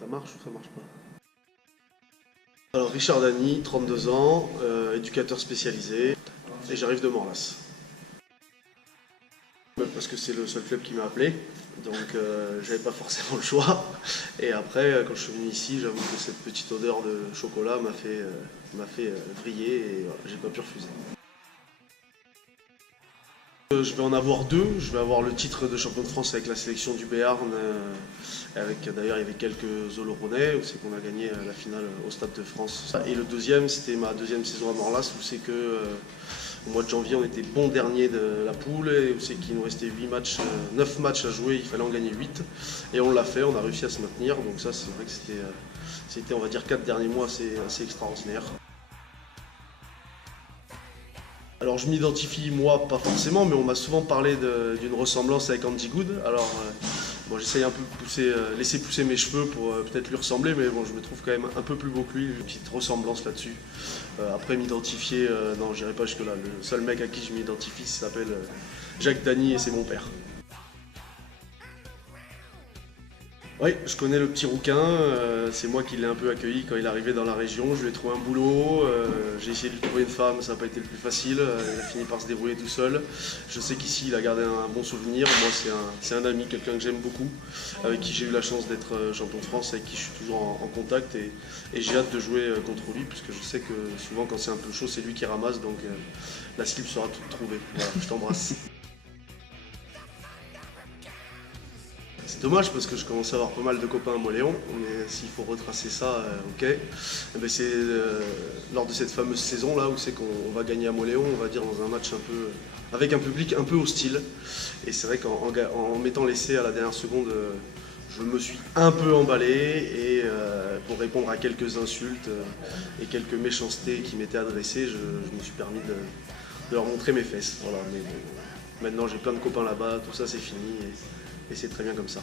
Ça marche ou ça marche pas? Alors Richard Dany, 32 ans, éducateur spécialisé, et j'arrive de Morlas. Parce que c'est le seul club qui m'a appelé, donc j'avais pas forcément le choix. Et après, quand je suis venu ici, j'avoue que cette petite odeur de chocolat m'a fait vriller et voilà, j'ai pas pu refuser. Je vais en avoir deux. Je vais avoir le titre de champion de France avec la sélection du Béarn. D'ailleurs, il y avait quelques Oloronais où c'est qu'on a gagné la finale au Stade de France. Et le deuxième, c'était ma deuxième saison à Morlas où c'est que au mois de janvier, on était bon dernier de la poule et où c'est qu'il nous restait 8 matchs, 9 matchs à jouer, il fallait en gagner 8. Et on l'a fait, on a réussi à se maintenir. Donc ça, c'est vrai que c'était, on va dire, 4 derniers mois assez extraordinaires. Alors je m'identifie moi pas forcément, mais on m'a souvent parlé d'une ressemblance avec Andy Good. Alors bon, j'essaye un peu de laisser pousser mes cheveux pour peut-être lui ressembler, mais bon, je me trouve quand même un peu plus beau que lui, une petite ressemblance là-dessus. Après m'identifier, non, j'irai pas jusque là. Le seul mec à qui je m'identifie s'appelle Jacques Dany et c'est mon père. Oui, je connais le petit rouquin, c'est moi qui l'ai un peu accueilli quand il est arrivé dans la région, je lui ai trouvé un boulot, j'ai essayé de lui trouver une femme, ça n'a pas été le plus facile, il a fini par se débrouiller tout seul. Je sais qu'ici il a gardé un bon souvenir, moi c'est un ami, quelqu'un que j'aime beaucoup, avec qui j'ai eu la chance d'être champion de France, avec qui je suis toujours en contact et j'ai hâte de jouer contre lui, puisque je sais que souvent quand c'est un peu chaud c'est lui qui ramasse, donc la slip sera toute trouvée. Voilà, je t'embrasse. C'est dommage parce que je commence à avoir pas mal de copains à Moléon, mais s'il faut retracer ça, ok. Eh ben, c'est lors de cette fameuse saison là où c'est qu'on va gagner à Moléon, on va dire dans un match un peu avec un public un peu hostile. Et c'est vrai qu'en mettant l'essai à la dernière seconde, je me suis un peu emballé et pour répondre à quelques insultes et quelques méchancetés qui m'étaient adressées, je me suis permis de leur montrer mes fesses. Voilà, mais bon, maintenant j'ai plein de copains là-bas, tout ça c'est fini et c'est très bien comme ça.